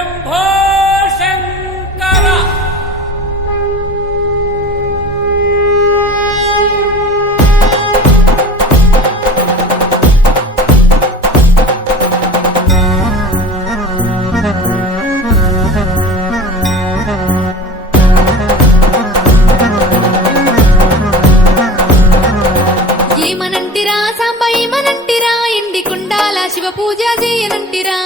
శంభో శంకర ఏమనంటిరా సాంబ ఏమనంటిరా ఎండి కుండాల శివ పూజ చేయనంటిరా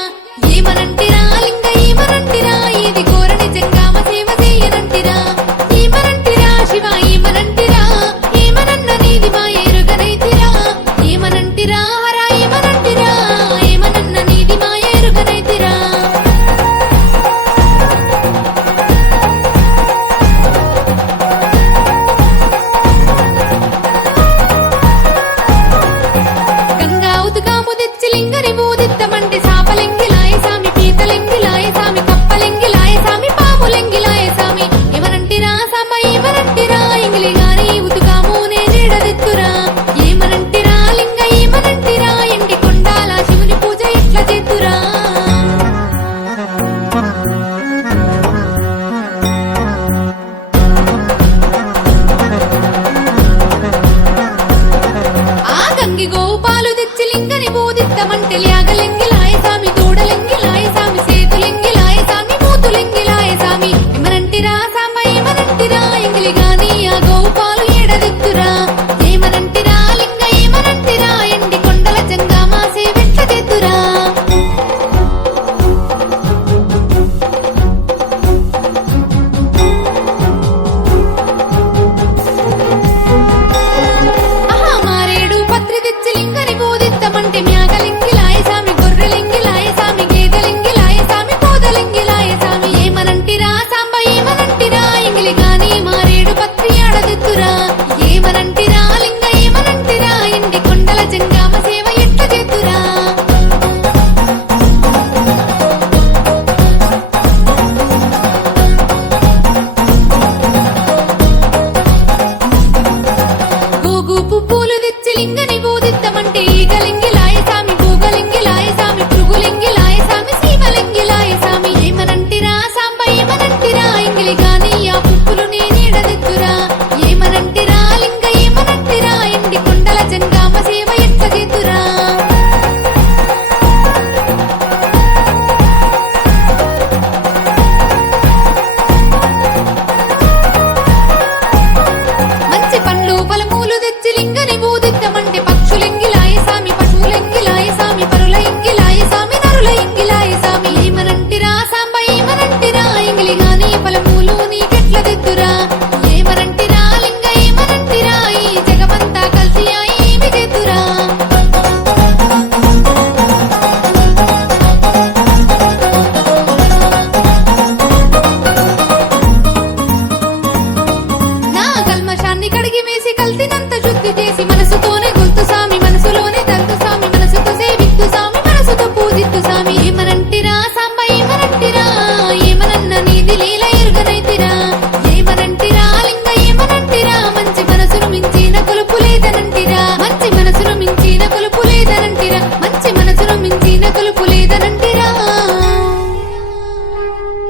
ఏమనంటిరా లింగ ఏమనంటిరా ఇది కోరని జంగామ సేవ చేయనంటిరా ఏమనంటిరా శివ ఏమనంటిరా ఏమనన్న నీది మా ఎరుగనైతిరా ఏమనంటిరా హర ఏమనంటిరా ఏమనన్న నీది మా ఎరుగనైతిరా గంగా ఉతుకాము తెచ్చి లింగని బూదిత్తమంటే సాపలెంగిలాయ సామి పీతలెంగిలాయ సామి కప్పలెంగిలాయ సామి పాములెంగిలాయ సామి ఏమనంటిరా సాంబ ఏమనంటిరా ఎంగిలి గాని ఉతుకాము నేనేడదెత్తురా ఏమనంటిరా లింగ ఏమనంటిరా ఎండి కొండాల శివుని పూజ ఎట్లా చేతురా ఆ గంగి గోపాలు తెచ్చి లింగని బూదిత్తమంటే ల్యాగలెంగిలాయ సామి